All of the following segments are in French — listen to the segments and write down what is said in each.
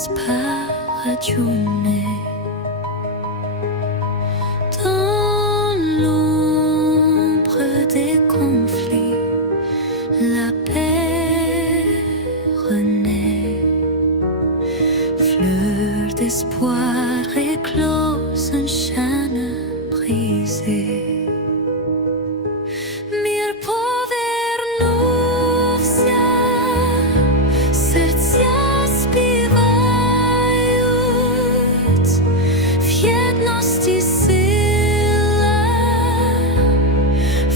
disparaître dans l'ombre des conflits, la paix renaît. Fleurs d'espoir éclosent, chaînes brisées. Мир повернувся, серця співають, в єдності сила,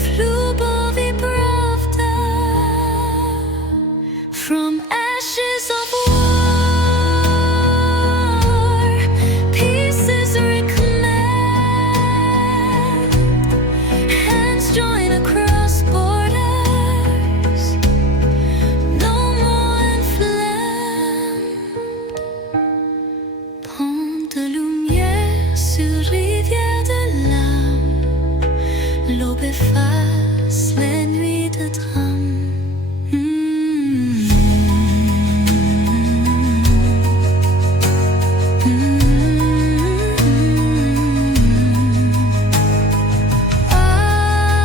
в любові правда. From ashes of war, peace is reclaimed. Hands join across borders, no more enflamed. Pont de lumière sur rivières de larmes, l'aube efface les nuits de drame.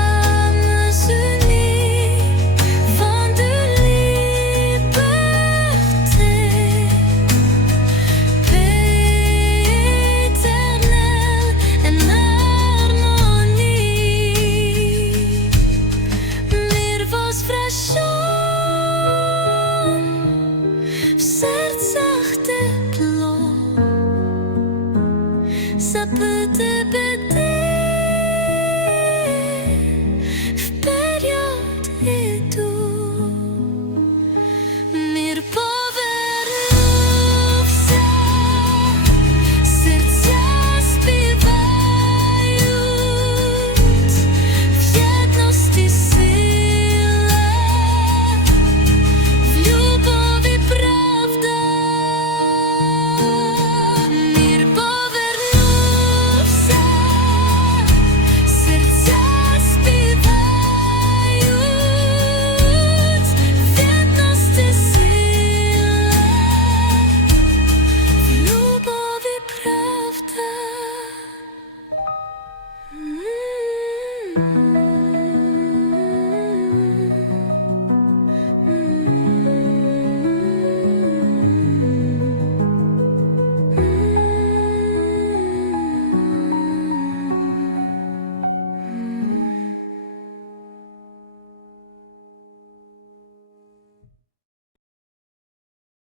Âmes unies, vent de liberté, paix éternelle en harmonie. Мир возвращен, в серцях тепло, забыте